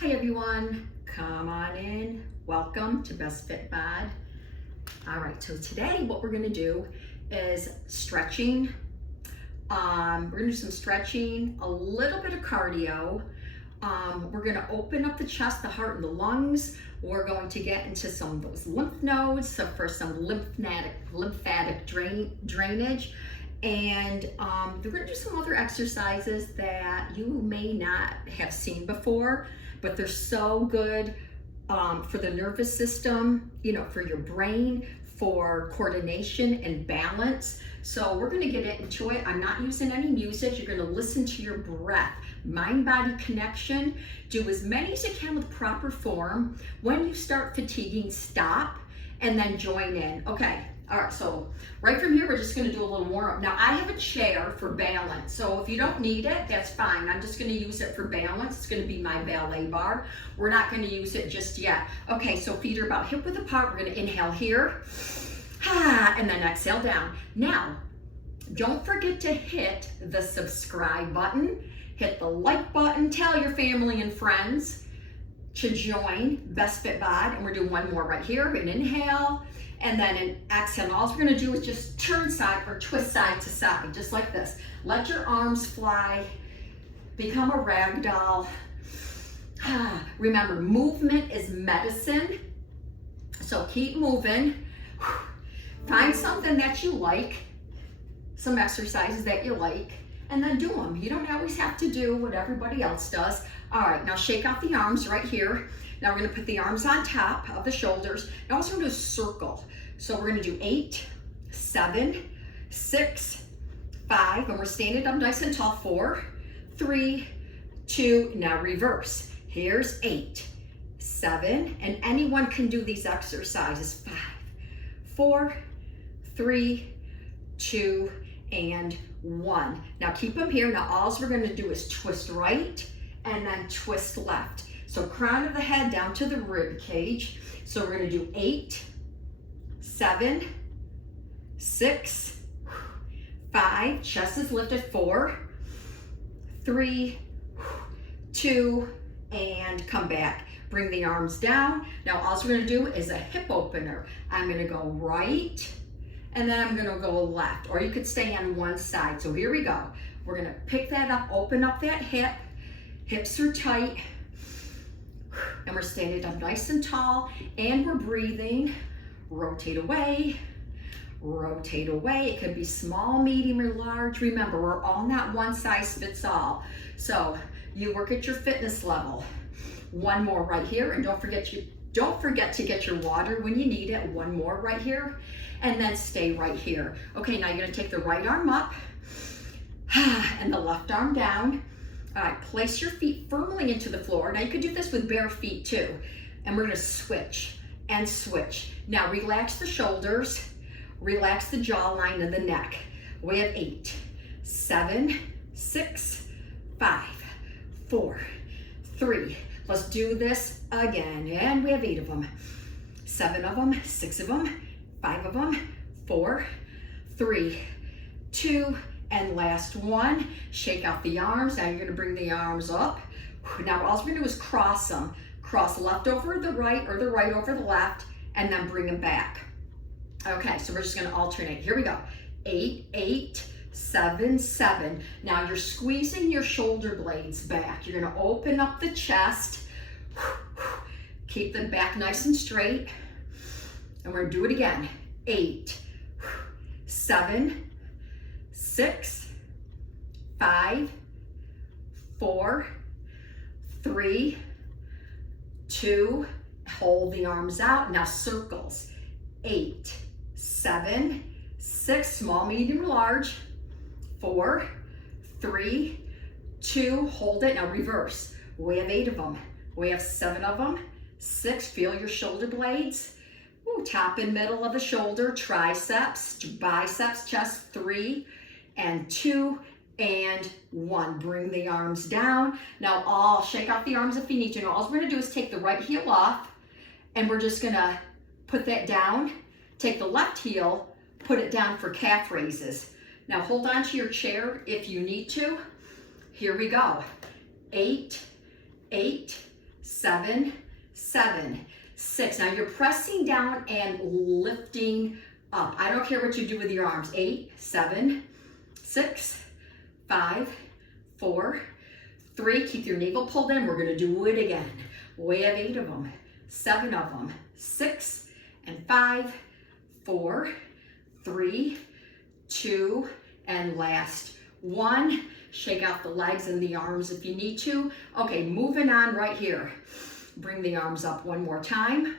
Hi everyone, come on in. Welcome to Bestfitbod. All right, so today what we're gonna do is stretching. We're gonna do some stretching, a little bit of cardio. We're gonna open up the chest, the heart, and the lungs. We're going to get into some of those lymph nodes, so for some lymphatic drainage. And we're gonna do some other exercises that you may not have seen before, but they're so good for the nervous system, for your brain, for coordination and balance. So we're gonna get into it. I'm not using any music. You're gonna listen to your breath, mind-body connection. Do as many as you can with proper form. When you start fatiguing, stop and then join in. Okay. All right, so right from here, we're just gonna do a little warm up. Now, I have a chair for balance, so if you don't need it, that's fine. I'm just gonna use it for balance. It's gonna be my ballet bar. We're not gonna use it just yet. Okay, so feet are about hip width apart. We're gonna inhale here, and then exhale down. Now, don't forget to hit the subscribe button, hit the like button, tell your family and friends to join Bestfitbod, and we're doing one more right here, an inhale, and then an exhale. All we're gonna do is just turn side or twist side to side, just like this. Let your arms fly, become a rag doll. Remember, movement is medicine, so keep moving. Find something that you like, some exercises that you like, and then do them. You don't always have to do what everybody else does. All right, now shake out the arms right here. Now we're gonna put the arms on top of the shoulders. Now also we're gonna do a circle. So we're gonna do 8, 7, 6, 5, and we're standing up nice and tall. 4, 3, 2, now reverse. Here's 8, 7, and anyone can do these exercises. 5, 4, 3, 2, and 1. Now keep them here. Now all we're gonna do is twist right and then twist left. So crown of the head down to the rib cage. So we're gonna do 8, 7, 6, 5, chest is lifted, 4, 3, 2, and come back. Bring the arms down. Now all we're gonna do is a hip opener. I'm gonna go right, and then I'm gonna go left, or you could stay on one side. So here we go. We're gonna pick that up, open up that hip. Hips are tight, and we're standing up nice and tall, and we're breathing. Rotate away, rotate away. It could be small, medium, or large. Remember, we're all not one size fits all. So you work at your fitness level. One more right here, and don't forget to get your water when you need it. One more right here, and then stay right here. Okay, now you're gonna take the right arm up and the left arm down. All right, place your feet firmly into the floor. Now you could do this with bare feet too. And we're gonna switch and switch. Now relax the shoulders, relax the jawline and the neck. We have 8, 7, 6, 5, 4, 3. Let's do this again. And we have 8 of them. 7 of them, 6 of them, 5 of them, 4, 3, 2, and last one. Shake out the arms. Now you're gonna bring the arms up. Now all we're gonna do is cross them. Cross left over the right or the right over the left, and then bring them back. Okay, so we're just gonna alternate. Here we go. 8, 8, 7, 7. Now you're squeezing your shoulder blades back. You're gonna open up the chest. Keep them back nice and straight. And we're gonna do it again. 8, 7, 6, 5, 4, 3, 2, hold the arms out. Now circles. 8, 7, 6, small, medium, large. 4, 3, 2, hold it. Now reverse. We have 8 of them. We have 7 of them. 6, feel your shoulder blades. Ooh, top and middle of the shoulder, triceps, biceps, chest. 3 and 2 and 1. Bring the arms down. Now all shake out the arms if you need to. Now all we're gonna do is take the right heel off, and we're just gonna put that down. Take the left heel, put it down for calf raises. Now hold on to your chair if you need to. Here we go. 8, 8, 7, 7, 6. Now you're pressing down and lifting up. I don't care what you do with your arms. 8, 7, 6, 5, 4, 3. Keep your navel pulled in. We're gonna do it again. We have 8 of them, 7 of them, 6 and 5, 4, 3, 2, and last 1. Shake out the legs and the arms if you need to. Okay, moving on right here. Bring the arms up one more time.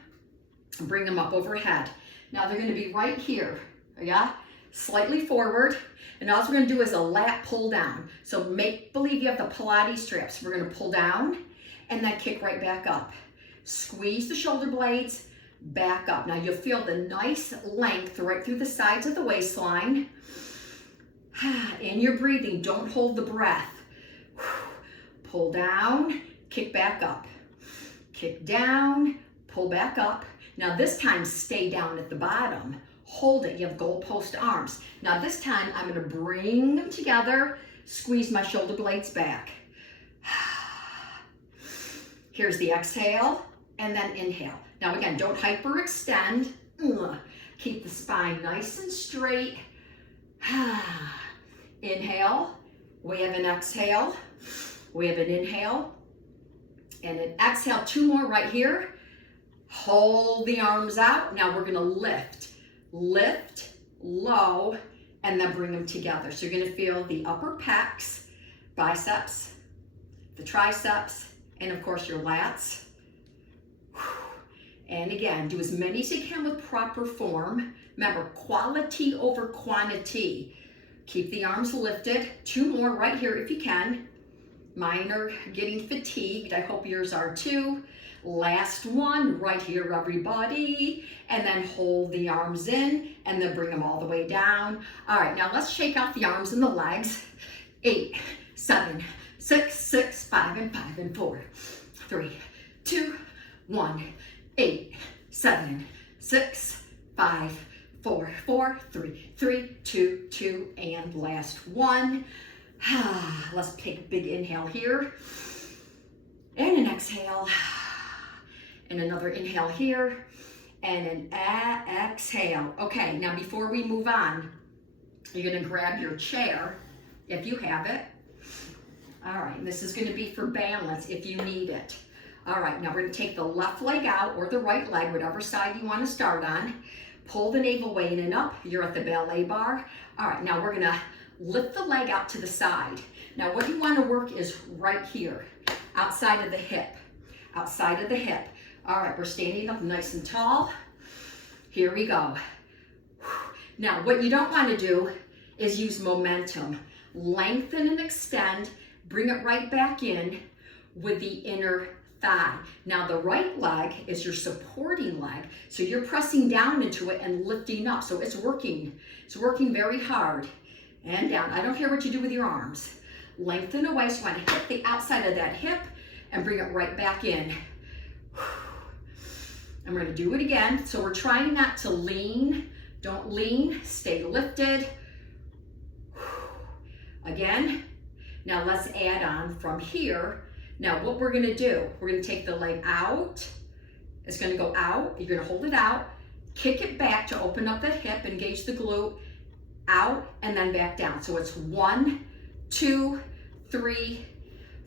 Bring them up overhead. Now they're gonna be right here, yeah? Slightly forward. And all we're gonna do is a lat pull down. So make believe you have the Pilates straps. We're gonna pull down and then kick right back up. Squeeze the shoulder blades, back up. Now you'll feel the nice length right through the sides of the waistline. In your breathing, don't hold the breath. Pull down, kick back up. Kick down, pull back up. Now this time, stay down at the bottom. Hold it, you have goalpost arms. Now this time, I'm gonna bring them together, squeeze my shoulder blades back. Here's the exhale, and then inhale. Now again, don't hyperextend. Keep the spine nice and straight. Inhale, we have an exhale, we have an inhale, and an exhale. 2 more right here. Hold the arms out. Now we're gonna lift, low, and then bring them together. So you're gonna feel the upper pecs, biceps, the triceps, and of course your lats. And again, do as many as you can with proper form. Remember, quality over quantity. Keep the arms lifted. 2 more right here if you can. Mine are getting fatigued. I hope yours are too. Last one right here, everybody. And then hold the arms in and then bring them all the way down. All right, now let's shake out the arms and the legs. 8, 7, 6, 6, 5, and 5, and 4, 3, 2, 1, 8, 7, 6, 5, 4, 4, 3, 3, 2, 2, and last one. Let's take a big inhale here. And an exhale. And another inhale here. And an exhale. Okay, now before we move on, you're gonna grab your chair, if you have it. All right, and this is gonna be for balance if you need it. All right, now we're gonna take the left leg out or the right leg, whatever side you wanna start on. Pull the navel way in and up. You're at the ballet bar. All right, now we're gonna lift the leg out to the side. Now what you wanna work is right here, outside of the hip, outside of the hip. All right, we're standing up nice and tall. Here we go. Now what you don't wanna do is use momentum. Lengthen and extend, bring it right back in with the inner thigh. Now the right leg is your supporting leg, so you're pressing down into it and lifting up, so it's working very hard. And down. I don't care what you do with your arms. Lengthen away, so you want to hit the outside of that hip and bring it right back in. And we're going to do it again. So we're trying not to lean. Don't lean, stay lifted. Again. Now let's add on from here. Now what we're gonna do, we're gonna take the leg out. It's gonna go out, you're gonna hold it out, kick it back to open up the hip, engage the glute, out, and then back down. So it's 1, 2, 3,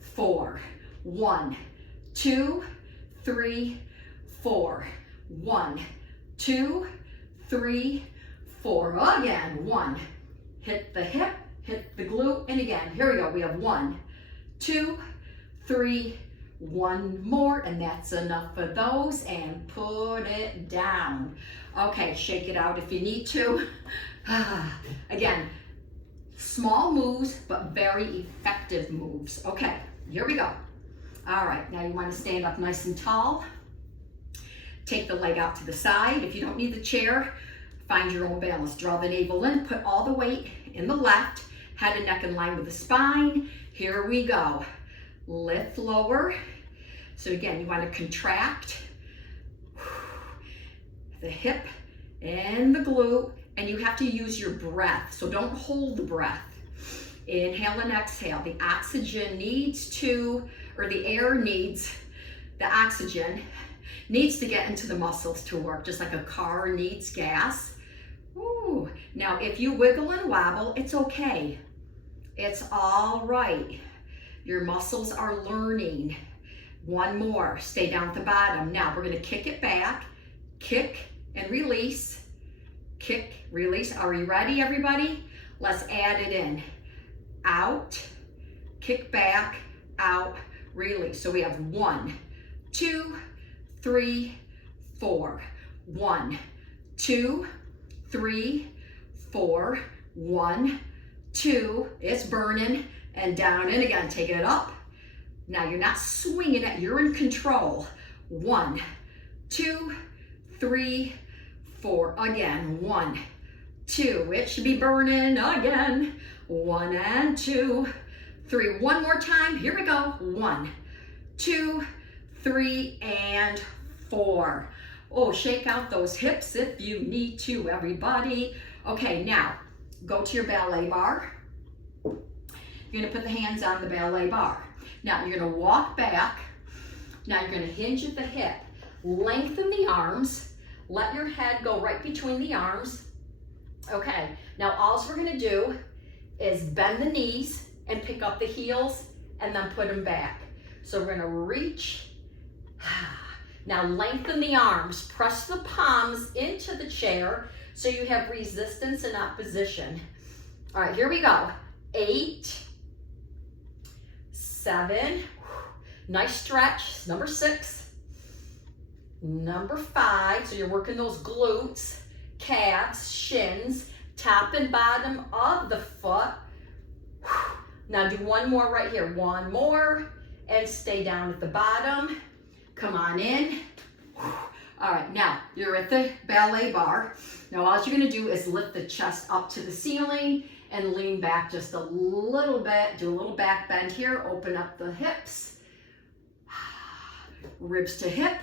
4. 1, 2, 3, 4. 1, 2, 3, 4. Again, 1. Hit the hip, hit the glute, and again, here we go. We have 1, 2, 3, 1 more, and that's enough for those, and put it down. Okay, shake it out if you need to. Again, small moves, but very effective moves. Okay, here we go. All right, now you want to stand up nice and tall. Take the leg out to the side. If you don't need the chair, find your own balance. Draw the navel in, put all the weight in the left, head and neck in line with the spine. Here we go. Lift lower. So again, you want to contract the hip and the glute, and you have to use your breath. So don't hold the breath. Inhale and exhale. The oxygen needs to, or the air needs the oxygen needs to get into the muscles to work, just like a car needs gas. Ooh. Now, if you wiggle and wobble, it's okay. It's all right. Your muscles are learning. One more, stay down at the bottom. Now, we're gonna kick it back, kick and release, kick, release. Are you ready, everybody? Let's add it in. Out, kick back, out, release. So we have 1, 2, 3, 4. 1, 2, 3, 4. 1, 2. It's burning. And down and again. Take it up. Now you're not swinging it. You're in control. 1, 2, 3, 4. Again. 1, 2. It should be burning again. 1 and 2, 3. One more time. Here we go. 1, 2, 3, and 4. Oh, shake out those hips if you need to, everybody. Okay, now go to your ballet bar. You're gonna put the hands on the ballet bar. Now you're gonna walk back. Now you're gonna hinge at the hip. Lengthen the arms. Let your head go right between the arms. Okay, now all we're gonna do is bend the knees and pick up the heels and then put them back. So we're gonna reach. Now lengthen the arms. Press the palms into the chair so you have resistance and opposition. All right, here we go. 8, 7, nice stretch. Number 6, number 5, so you're working those glutes, calves, shins, top and bottom of the foot. Now do one more right here. One more, and stay down at the bottom. Come on in. All right, now you're at the ballet bar. Now all you're gonna do is lift the chest up to the ceiling and lean back just a little bit. Do a little back bend here. Open up the hips. Ribs to hip.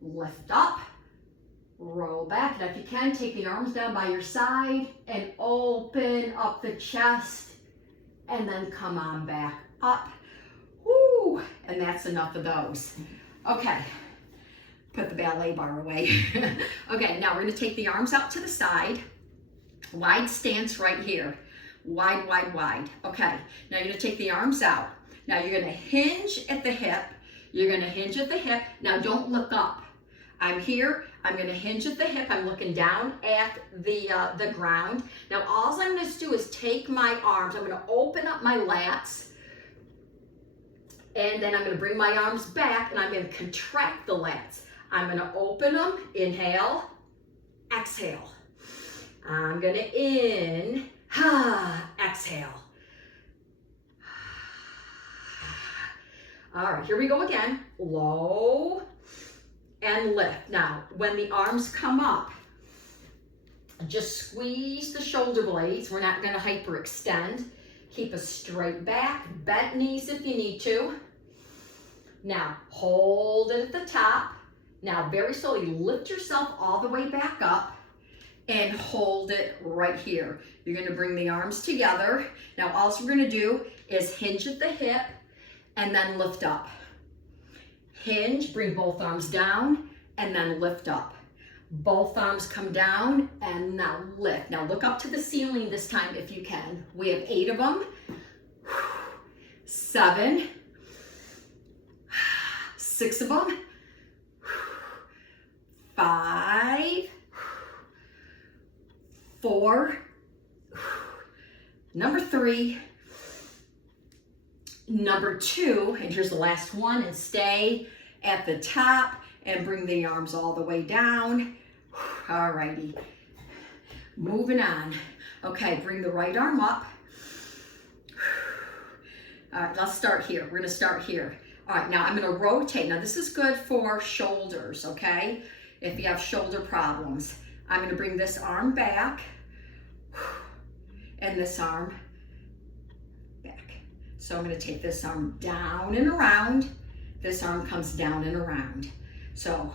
Lift up. Roll back. Now if you can, take the arms down by your side and open up the chest. And then come on back up. Woo! And that's enough of those. Okay. Put the ballet bar away. Okay, now we're gonna take the arms out to the side. Wide stance right here. Wide, wide, wide. Okay, now you're gonna take the arms out. Now you're gonna hinge at the hip. You're gonna hinge at the hip. Now don't look up. I'm here, I'm gonna hinge at the hip. I'm looking down at the ground. Now all I'm gonna do is take my arms. I'm gonna open up my lats. And then I'm gonna bring my arms back and I'm gonna contract the lats. I'm gonna open them, inhale, exhale. I'm gonna in, exhale. All right, here we go again. Low and lift. Now, when the arms come up, just squeeze the shoulder blades. We're not gonna hyperextend. Keep a straight back, bent knees if you need to. Now, hold it at the top. Now, very slowly lift yourself all the way back up and hold it right here. You're gonna bring the arms together. Now, all we're gonna do is hinge at the hip and then lift up. Hinge, bring both arms down and then lift up. Both arms come down and now lift. Now look up to the ceiling this time if you can. We have 8 of them. 7, 6 of them. 5, 4, number 3, number 2, and here's the last one, and stay at the top and bring the arms all the way down. All righty, moving on. Okay, bring the right arm up. All right, let's start here. We're gonna start here. All right, now I'm gonna rotate. Now this is good for shoulders, okay? If you have shoulder problems. I'm gonna bring this arm back and this arm back. So I'm gonna take this arm down and around. This arm comes down and around. So,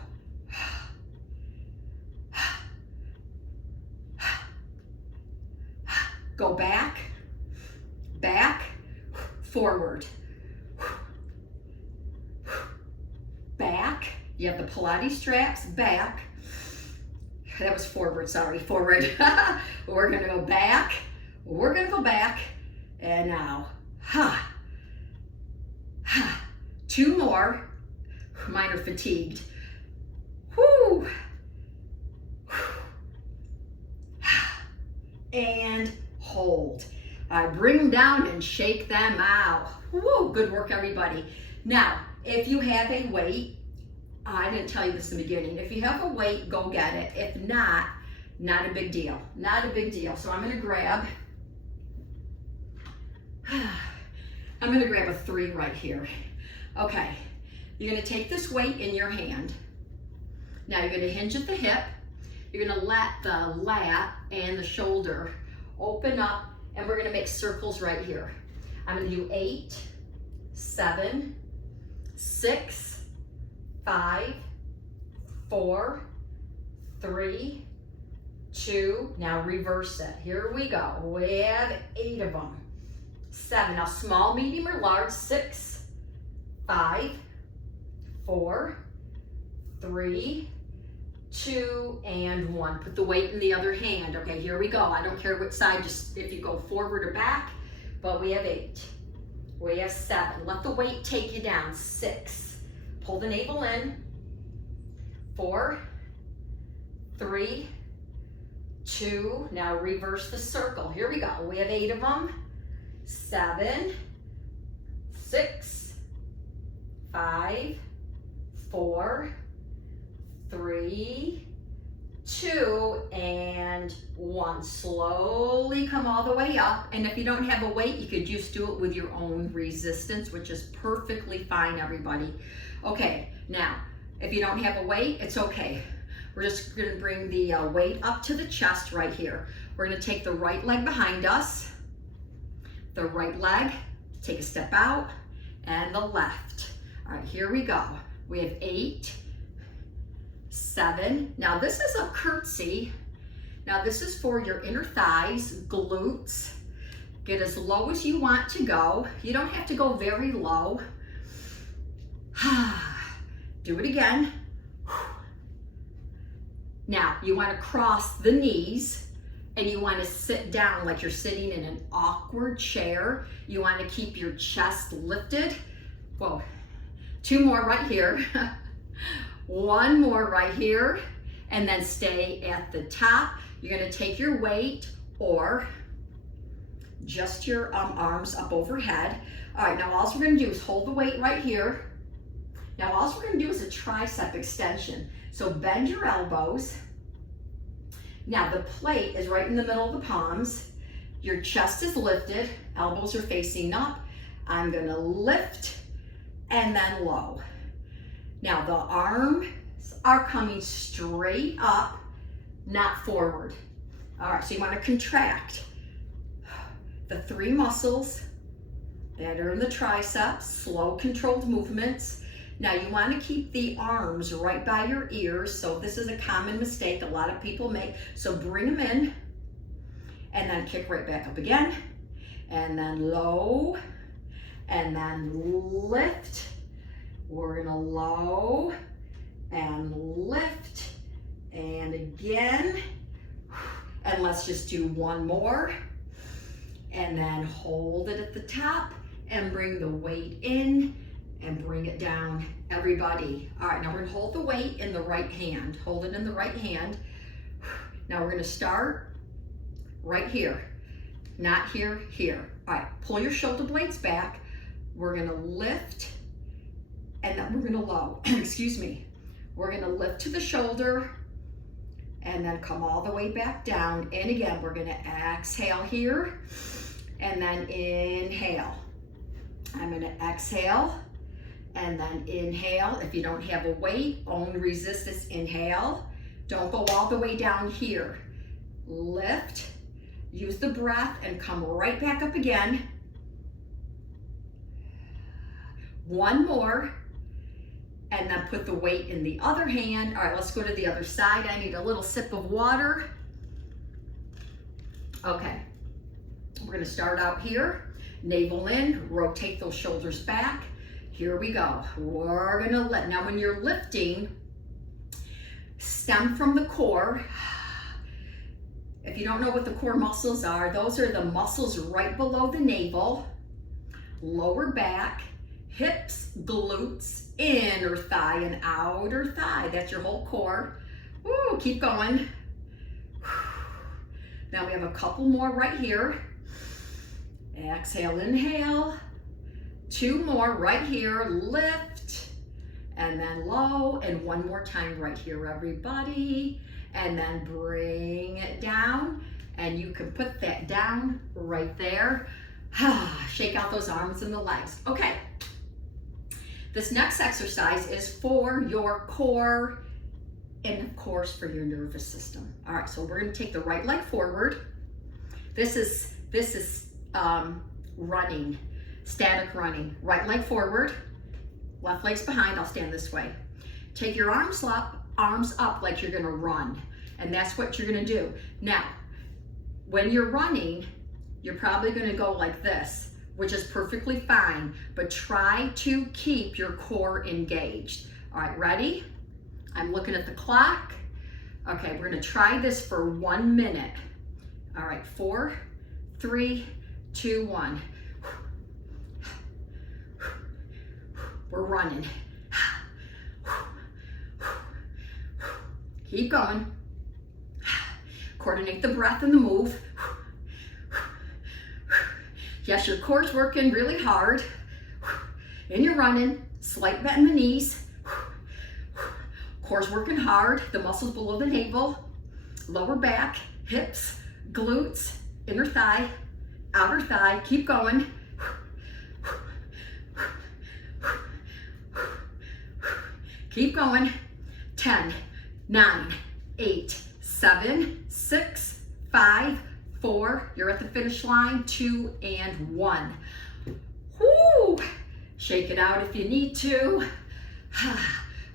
go back, back, forward, You have the Pilates straps back. That was forward, sorry, forward. We're gonna go back. We're gonna go back. And now, ha, ha. 2 more. Mine are fatigued. Whoo. And hold. Bring them down and shake them out. Woo, good work, everybody. Now, if you have a weight, I didn't tell you this in the beginning. If you have a weight, go get it. If not, not a big deal. Not a big deal. So I'm gonna grab a 3 right here. Okay, you're gonna take this weight in your hand. Now you're gonna hinge at the hip. You're gonna let the lat and the shoulder open up, and we're gonna make circles right here. I'm gonna do 8, 7, 6, 5, 4, 3, 2, now reverse it. Here we go. We have 8 of them. 7, now small, medium, or large. 6, 5, 4, 3, 2, and 1. Put the weight in the other hand. Okay, here we go. I don't care which side, just if you go forward or back, but we have 8. We have 7. Let the weight take you down. 6. Pull the navel in. 4, 3, 2. Now reverse the circle. Here we go. We have 8 of them. 7, 6, 5, 4, 3, 2, and 1. Slowly come all the way up. And if you don't have a weight, you could just do it with your own resistance, which is perfectly fine, everybody. Okay, now, if you don't have a weight, it's okay. We're just gonna bring the weight up to the chest right here. We're gonna take the right leg behind us, the right leg, take a step out, and the left. All right, here we go. We have 8, 7. Now this is a curtsy. Now this is for your inner thighs, glutes. Get as low as you want to go. You don't have to go very low. Do it again. Now you want to cross the knees and you want to sit down like you're sitting in an awkward chair. You want to keep your chest lifted. Whoa, 2 more right here. 1 more right here, and then stay at the top. You're gonna take your weight or just your arms up overhead. All right, now all we're gonna do is hold the weight right here. Now all we're gonna do is a tricep extension. So bend your elbows. Now the plate is right in the middle of the palms. Your chest is lifted, elbows are facing up. I'm gonna lift and then low. Now the arms are coming straight up, not forward. All right, so you want to contract the 3 muscles that are in the triceps, slow controlled movements. Now you want to keep the arms right by your ears. So this is a common mistake a lot of people make. So bring them in and then kick right back up again, and then low, and then lift. We're gonna low and lift and again, and let's just do 1 more, and then hold it at the top and bring the weight in and bring it down, everybody. All right, now we're gonna hold the weight in the right hand. Hold it in the right hand. Now we're gonna start right here, not here, here. All right, pull your shoulder blades back. We're gonna lift and then we're gonna low, excuse me. We're gonna lift to the shoulder and then come all the way back down. And again, we're gonna exhale here and then inhale. I'm gonna exhale and then inhale. If you don't have a weight, own resistance, inhale. Don't go all the way down here. Lift, use the breath and come right back up again. 1 more. And then put the weight in the other hand. All right, let's go to the other side. I need a little sip of water. Okay, we're gonna start out here. Navel in, rotate those shoulders back. Here we go. We're gonna lift. Now when you're lifting, stem from the core. If you don't know what the core muscles are, those are the muscles right below the navel, lower back, hips, glutes, inner thigh and outer thigh. That's your whole core. Woo, keep going. Now we have a couple more right here. Exhale, inhale. 2 more right here, lift, and then low, and 1 more time right here, everybody. And then bring it down, and you can put that down right there. Shake out those arms and the legs. Okay, this next exercise is for your core and of course for your nervous system. All right, so we're gonna take the right leg forward. This is running, static running. Right leg forward, left leg's behind. I'll stand this way. Take your arms up like you're gonna run, and that's what you're gonna do. Now, when you're running, you're probably gonna go like this, which is perfectly fine, but try to keep your core engaged. All right, ready? I'm looking at the clock. Okay, we're gonna try this for 1 minute. All right, 4, 3, 2, 1. We're running. Keep going. Coordinate the breath and the move. Yes, your core's working really hard. And you're running. Slight bend in the knees. Core's working hard. The muscles below the navel, lower back, hips, glutes, inner thigh, outer thigh. Keep going. Keep going. 10, 9, 8, 7, 6, 5, 4. You're at the finish line. 2 and 1. Whoo! Shake it out if you need to.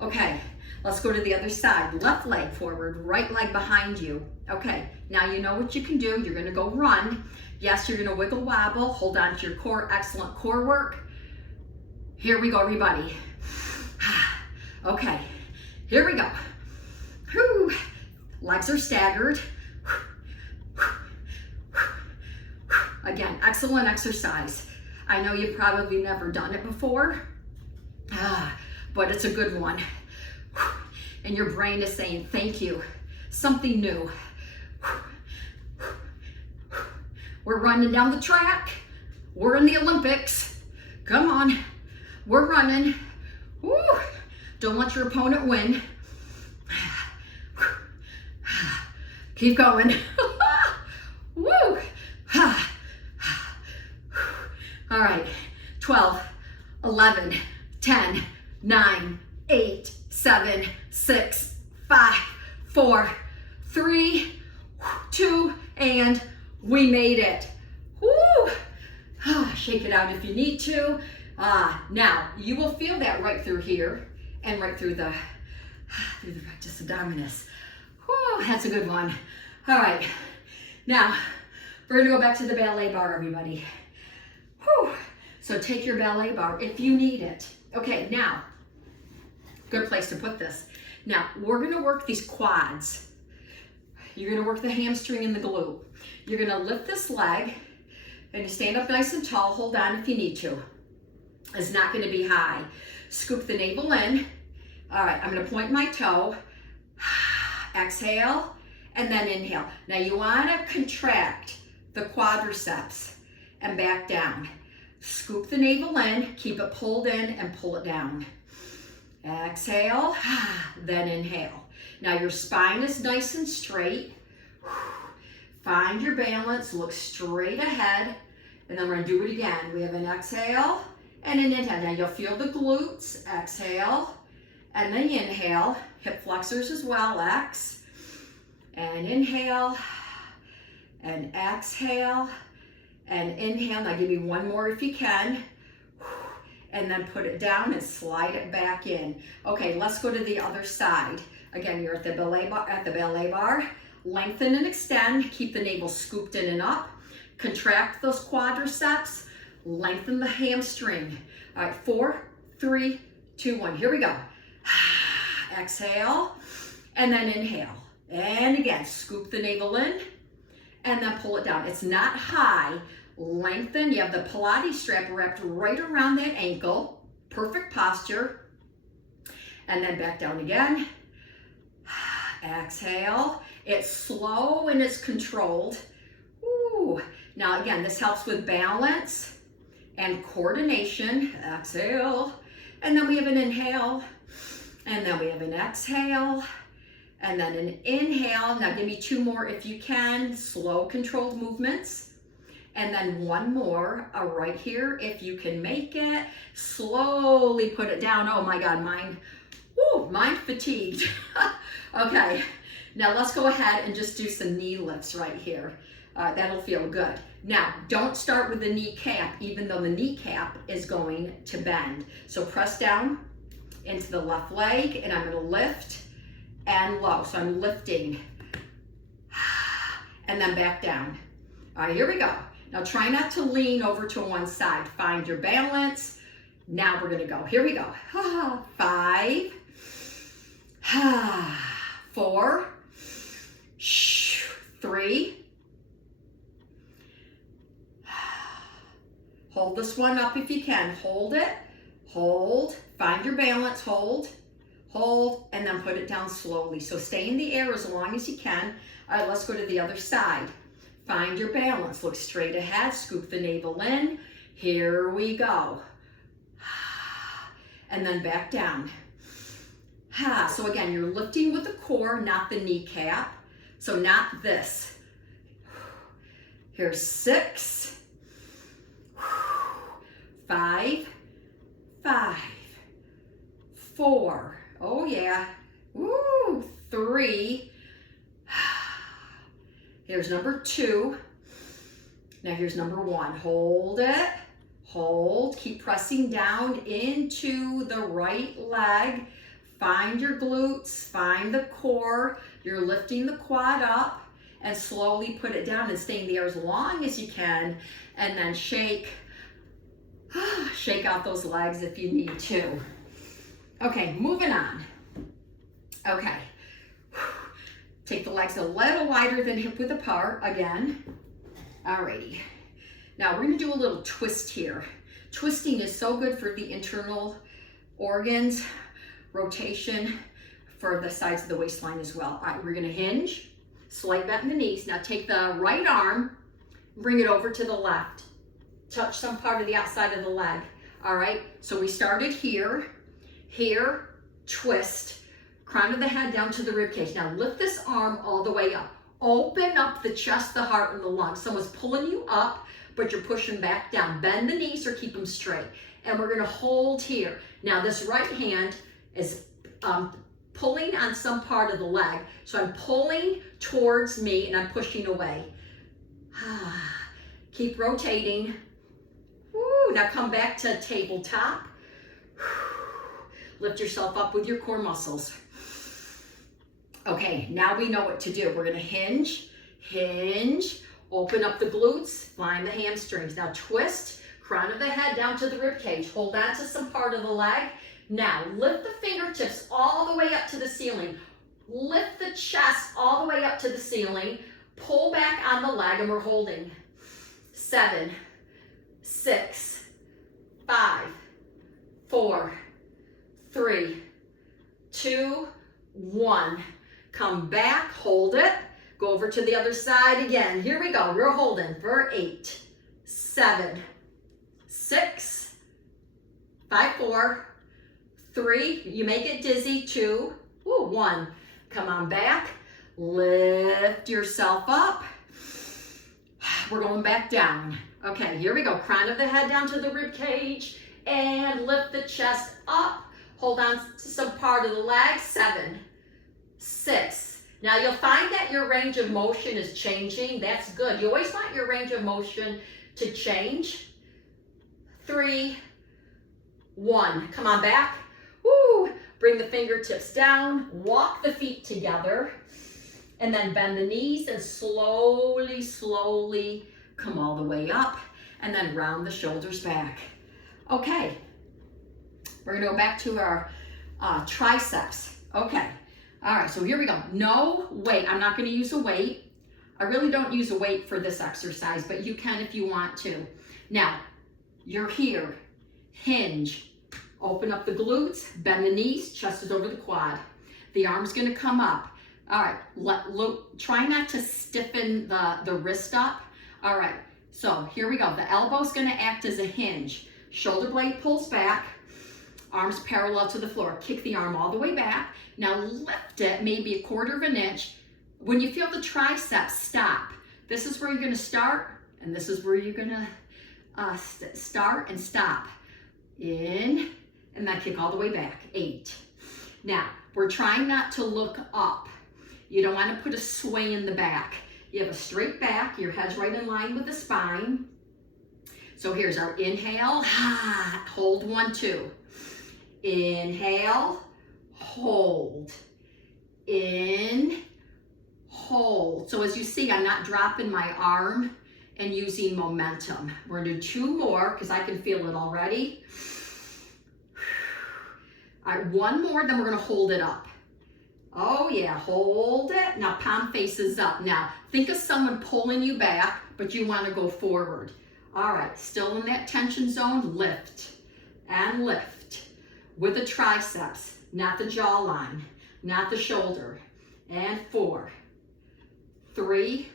Okay, let's go to the other side. Left leg forward, right leg behind you. Okay, now you know what you can do. You're gonna go run. Yes, you're gonna wiggle wobble. Hold on to your core. Excellent core work. Here we go, everybody. Okay, here we go. Whew. Legs are staggered. Again, excellent exercise. I know you've probably never done it before, but it's a good one. And your brain is saying, thank you, something new. We're running down the track. We're in the Olympics. Come on, we're running. Woo. Don't let your opponent win. Keep going. Woo. All right, 12, 11, 10, 9, 8, 7, 6, 5, 4, 3, 2, and we made it. Woo. Shake it out if you need to. Now, you will feel that right through here and right through the rectus abdominis. Whew, that's a good one. All right, now we're gonna go back to the ballet bar, everybody. Whew. So take your ballet bar if you need it. Okay, now, good place to put this. Now, we're gonna work these quads. You're gonna work the hamstring and the glute. You're gonna lift this leg and you stand up nice and tall. Hold on if you need to. It's not gonna be high. Scoop the navel in. All right, I'm gonna point my toe. Exhale, and then inhale. Now you wanna contract the quadriceps and back down. Scoop the navel in, keep it pulled in and pull it down. Exhale, then inhale. Now your spine is nice and straight. Find your balance, look straight ahead, and then we're gonna do it again. We have an exhale and an inhale. Now you'll feel the glutes, exhale, and then inhale. Hip flexors as well, X, and inhale, and exhale, and inhale. Now give me 1 more if you can, and then put it down and slide it back in. Okay, let's go to the other side. Again, you're at the ballet bar. Lengthen and extend. Keep the navel scooped in and up. Contract those quadriceps. Lengthen the hamstring. All right, 4, 3, 2, 1. Here we go. Exhale, and then inhale. And again, scoop the navel in, and then pull it down. It's not high. Lengthen. You have the Pilates strap wrapped right around that ankle. Perfect posture. And then back down again. Exhale. It's slow and it's controlled. Ooh. Now again, this helps with balance and coordination. Exhale. And then we have an inhale. And then we have an exhale. And then an inhale. Now give me 2 more if you can. Slow, controlled movements. And then 1 more right here if you can make it. Slowly put it down. Oh my God, mine fatigued. Okay, now let's go ahead and just do some knee lifts right here. That'll feel good. Now, don't start with the kneecap, even though the kneecap is going to bend. So press down into the left leg, and I'm gonna lift and low. So I'm lifting and then back down. All right, here we go. Now try not to lean over to one side. Find your balance. Now we're gonna go. Here we go. 5, 4, 3. Hold this one up if you can. Hold it. Hold. Find your balance. Hold. Hold. And then put it down slowly. So stay in the air as long as you can. All right, let's go to the other side. Find your balance. Look straight ahead. Scoop the navel in. Here we go. And then back down. So again, you're lifting with the core, not the kneecap. So not this. Here's 6, 5, 4. Oh yeah. Woo. 3. Here's number 2. Now here's number 1. Hold it. Hold. Keep pressing down into the right leg. Find your glutes. Find the core. You're lifting the quad up and slowly put it down and stay in the air as long as you can. And then shake. Shake out those legs if you need to. Okay, moving on. Okay. Take the legs a little wider than hip width apart again. Alrighty. Now we're gonna do a little twist here. Twisting is so good for the internal organs, rotation for the sides of the waistline as well. All right, we're gonna hinge, slight bend in the knees. Now take the right arm, bring it over to the left. Touch some part of the outside of the leg. All right, so we started here, twist, crown of the head down to the rib cage. Now lift this arm all the way up. Open up the chest, the heart, and the lungs. Someone's pulling you up, but you're pushing back down. Bend the knees or keep them straight. And we're gonna hold here. Now this right hand is pulling on some part of the leg. So I'm pulling towards me and I'm pushing away. Keep rotating. Woo. Now come back to tabletop. Lift yourself up with your core muscles. Okay, now we know what to do. We're gonna hinge, open up the glutes, find the hamstrings. Now twist, crown of the head down to the rib cage. Hold on to some part of the leg. Now lift the fingertips all the way up to the ceiling. Lift the chest all the way up to the ceiling. Pull back on the leg and we're holding. 7, 6, 5, 4, 3, 2, 1. Come back, hold it. Go over to the other side again. Here we go. We're holding for 8, 7, 6, 5, 4, 3. You may get dizzy. 2, 1. Come on back. Lift yourself up. We're going back down. Okay, here we go. Crown of the head down to the rib cage and lift the chest up. Hold on to some part of the leg. 7, 6. Now you'll find that your range of motion is changing. That's good. You always want your range of motion to change. 3, 1. Come on back. Woo. Bring the fingertips down. Walk the feet together. And then bend the knees and slowly, slowly come all the way up. And then round the shoulders back. Okay. We're gonna go back to our triceps. Okay, all right, so here we go. No weight, I'm not gonna use a weight. I really don't use a weight for this exercise, but you can if you want to. Now, you're here, hinge, open up the glutes, bend the knees, chest is over the quad. The arm's gonna come up. All right, try not to stiffen the wrist up. All right, so here we go. The elbow's gonna act as a hinge. Shoulder blade pulls back, arms parallel to the floor. Kick the arm all the way back. Now lift it maybe 1/4 of an inch. When you feel the triceps, stop. This is where you're gonna start, and this is where you're gonna start and stop. In, and then kick all the way back, 8. Now, we're trying not to look up. You don't wanna put a sway in the back. You have a straight back, your head's right in line with the spine. So here's our inhale, hold 1, 2. Inhale, hold. In, hold. So as you see, I'm not dropping my arm and using momentum. We're gonna do 2 more because I can feel it already. All right, 1 more, then we're gonna hold it up. Oh yeah, hold it. Now palm faces up. Now think of someone pulling you back, but you wanna go forward. All right, still in that tension zone, lift and lift with the triceps, not the jawline, not the shoulder. And 4, 3,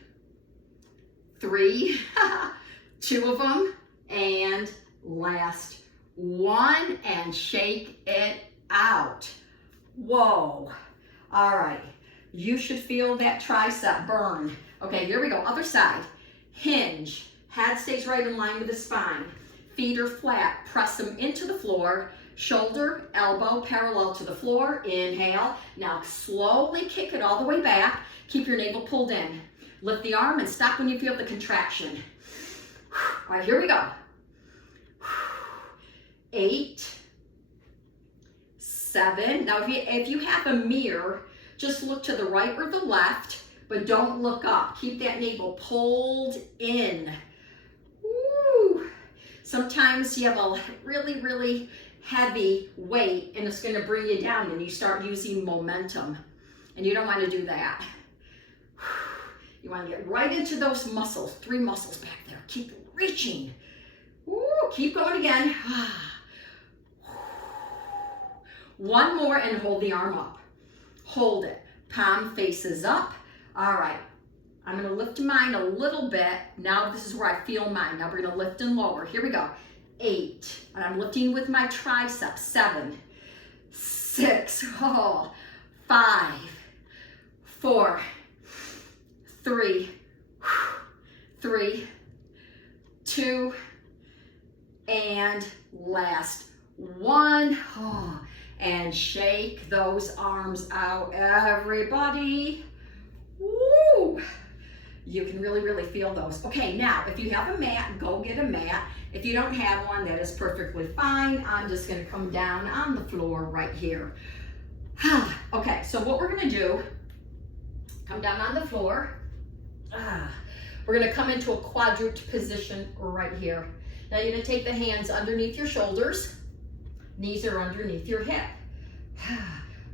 2 of them, and last 1, and shake it out. Whoa. All right, you should feel that tricep burn. Okay, here we go, other side. Hinge, head stays right in line with the spine. Feet are flat, press them into the floor. Shoulder, elbow parallel to the floor. Inhale. Now slowly kick it all the way back. Keep your navel pulled in. Lift the arm and stop when you feel the contraction. All right, here we go. 8, 7. Now if you have a mirror, just look to the right or the left, but don't look up. Keep that navel pulled in. Woo. Sometimes you have a really, really heavy weight and it's gonna bring you down and you start using momentum. And you don't wanna do that. You wanna get right into those muscles, 3 muscles back there. Keep reaching. Woo. Keep going again. 1 more and hold the arm up. Hold it. Palm faces up. All right. I'm gonna lift mine a little bit. Now this is where I feel mine. Now we're gonna lift and lower. Here we go. 8. And I'm lifting with my triceps. 7, 6, 5, 4, 3, 2, and last 1. And shake those arms out, everybody. Woo! You can really, really feel those. Okay, now, if you have a mat, go get a mat. If you don't have one, that is perfectly fine. I'm just gonna come down on the floor right here. Okay, so what we're gonna do, come down on the floor. We're gonna come into a quadruped position right here. Now you're gonna take the hands underneath your shoulders. Knees are underneath your hip.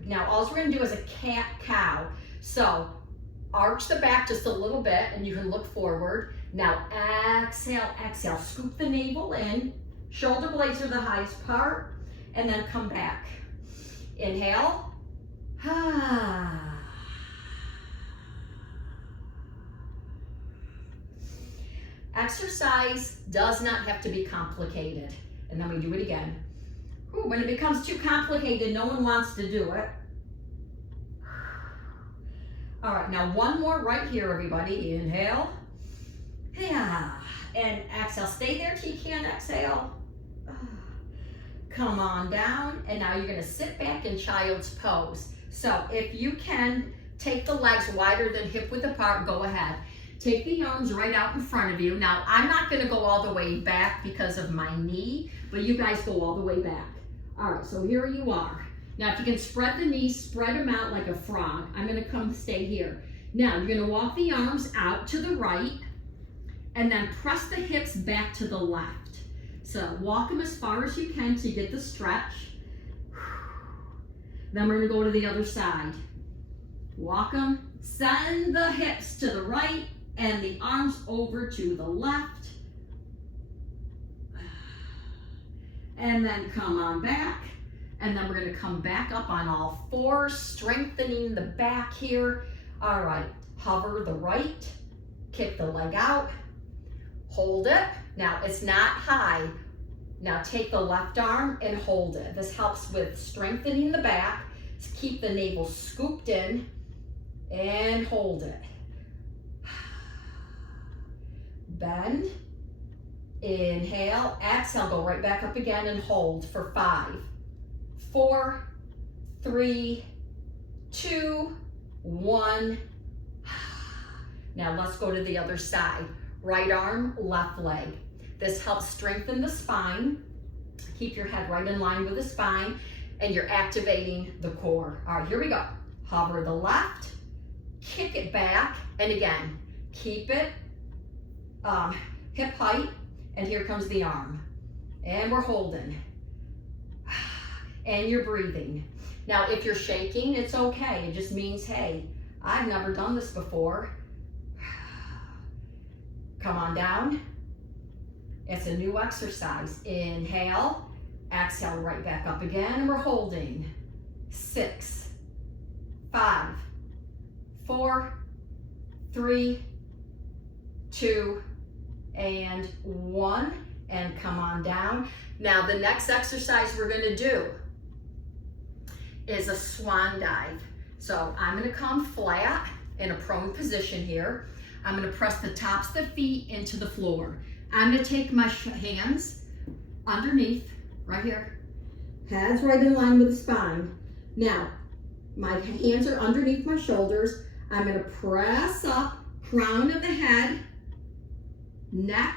Now all we're gonna do is a cat-cow. So arch the back just a little bit and you can look forward. Now exhale, exhale. Scoop the navel in. Shoulder blades are the highest part. And then come back. Inhale. Exercise does not have to be complicated. And then we do it again. Ooh, when it becomes too complicated, no one wants to do it. All right, now 1 more right here, everybody. Inhale. And exhale. Stay there till you can exhale. Come on down. And now you're gonna sit back in child's pose. So if you can take the legs wider than hip width apart, go ahead. Take the arms right out in front of you. Now, I'm not gonna go all the way back because of my knee, but you guys go all the way back. All right, so here you are. Now, if you can spread the knees, spread them out like a frog. I'm gonna come stay here. Now, you're gonna walk the arms out to the right and then press the hips back to the left. So walk them as far as you can to get the stretch. Then we're gonna go to the other side. Walk them, send the hips to the right and the arms over to the left. And then come on back. And then we're gonna come back up on all fours, strengthening the back here. All right, hover the right, kick the leg out, hold it. Now it's not high. Now take the left arm and hold it. This helps with strengthening the back. Keep the navel scooped in and hold it. Bend, inhale, exhale, go right back up again and hold for 5, 4, 3, 2, 1. Now let's go to the other side. Right arm, left leg. This helps strengthen the spine. Keep your head right in line with the spine, and you're activating the core. All right, here we go. Hover the left, kick it back, and again, keep it hip height, and here comes the arm. And we're holding. And you're breathing. Now, if you're shaking, it's okay. It just means, hey, I've never done this before. Come on down. It's a new exercise. Inhale, exhale, right back up again, and we're holding. 6, 5, 4, 3, 2, and 1. And come on down. Now, the next exercise we're gonna do is a swan dive. So I'm gonna come flat in a prone position here. I'm gonna press the tops of the feet into the floor. I'm gonna take my hands underneath, right here. Heads right in line with the spine. Now, my hands are underneath my shoulders. I'm gonna press up, crown of the head, neck,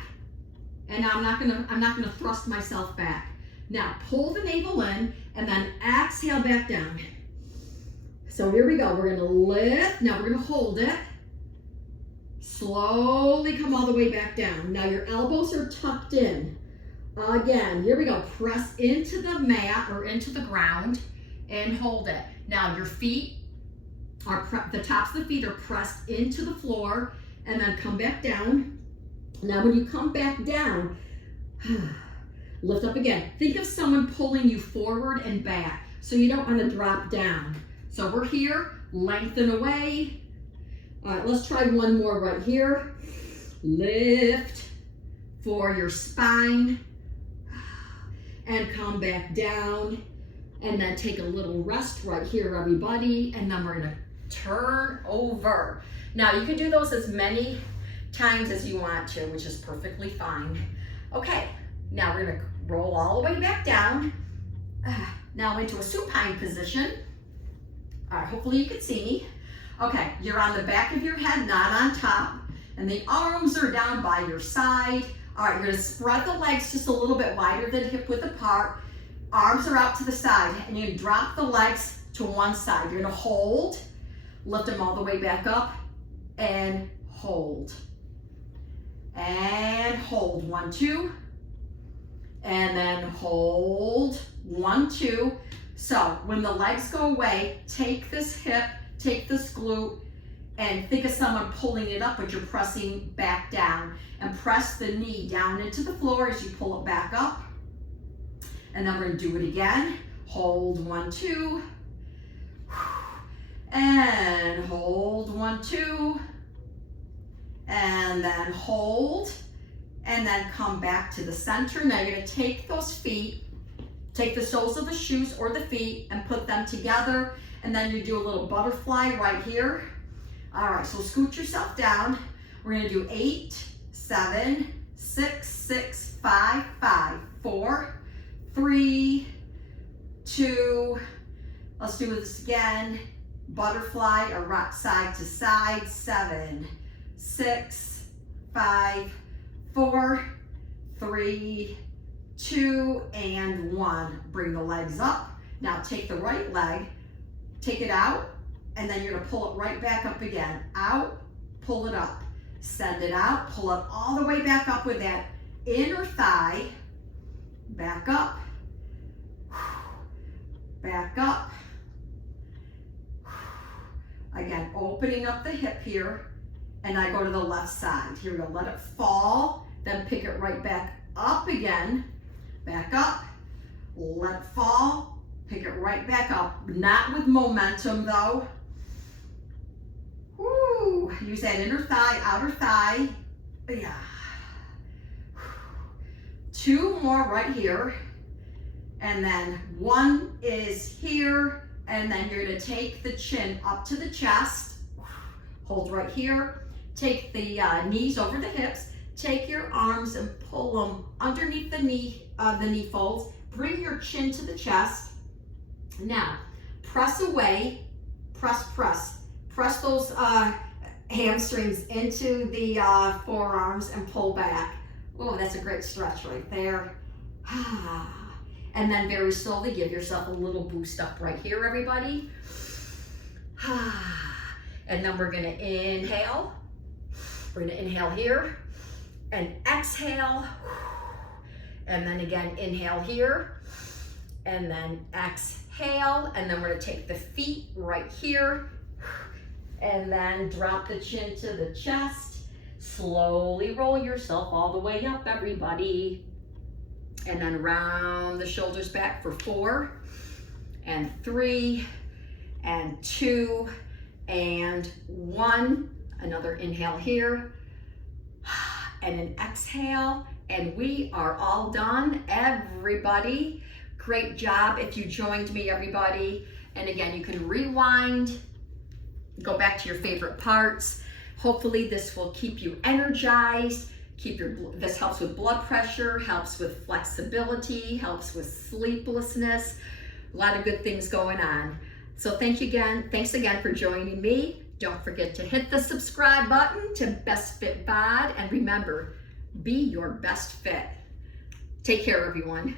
and I'm not gonna thrust myself back. Now, pull the navel in, and then exhale back down. So here we go, we're gonna lift, now we're gonna hold it. Slowly come all the way back down. Now your elbows are tucked in. Again, here we go. Press into the mat or into the ground and hold it. Now your feet are, the tops of the feet are pressed into the floor, and then come back down. Now when you come back down, lift up again. Think of someone pulling you forward and back, so you don't want to drop down. So we're here, lengthen away. All right, let's try one more right here. Lift for your spine and come back down, and then take a little rest right here, everybody, and then we're gonna turn over. Now you can do those as many times as you want to, which is perfectly fine. Okay, now we're gonna roll all the way back down. Now into a supine position. All right, hopefully you can see me. Okay, you're on the back of your head, not on top, and the arms are down by your side. All right, you're gonna spread the legs just a little bit wider than hip width apart. Arms are out to the side, and you're gonna drop the legs to one side. You're gonna hold, lift them all the way back up, and hold. And hold, 1, 2. And then hold, 1, 2. So when the legs go away, take this hip, take this glute, and think of someone pulling it up, but you're pressing back down. And press the knee down into the floor as you pull it back up. And then we're gonna do it again. Hold, 1, 2. And hold, 1, 2. And then hold. And then come back to the center. Now you're gonna take those feet, take the soles of the shoes or the feet, and put them together. And then you do a little butterfly right here. All right, so scoot yourself down. We're gonna do 8, 7, 6, 6, 5, 5, 4, 3, 2. Let's do this again. Butterfly or rock side to side. 7, 6, 5, 4, 3, 2, and 1. Bring the legs up. Now take the right leg, take it out, and then you're gonna pull it right back up again. Out, pull it up. Send it out, pull it all the way back up with that inner thigh. Back up, back up, opening up the hip here, and I go to the left side. Here we go, let it fall, then pick it right back up again, back up, let it fall, pick it right back up, not with momentum though. Woo, use that inner thigh, outer thigh, yeah. 2 more right here, and then 1 is here, and then you're gonna take the chin up to the chest, hold right here, take the knees over the hips, take your arms and pull them underneath the knee folds, bring your chin to the chest. Now, press away, press those hamstrings into the forearms and pull back. Oh, that's a great stretch right there. And then very slowly give yourself a little boost up right here, everybody. And then we're gonna inhale. We're gonna inhale here and exhale. And then again, inhale here and then exhale. And then we're gonna take the feet right here and then drop the chin to the chest. Slowly roll yourself all the way up, everybody. And then round the shoulders back for 4 and 3 and 2 and 1. Another inhale here and an exhale. And we are all done, everybody. Great job if you joined me, everybody. And again, you can rewind, go back to your favorite parts. Hopefully this will keep you energized, this helps with blood pressure, helps with flexibility, helps with sleeplessness, a lot of good things going on. So thanks again for joining me. Don't forget to hit the subscribe button to Bestfit Bod, and remember, be your best fit. Take care, everyone.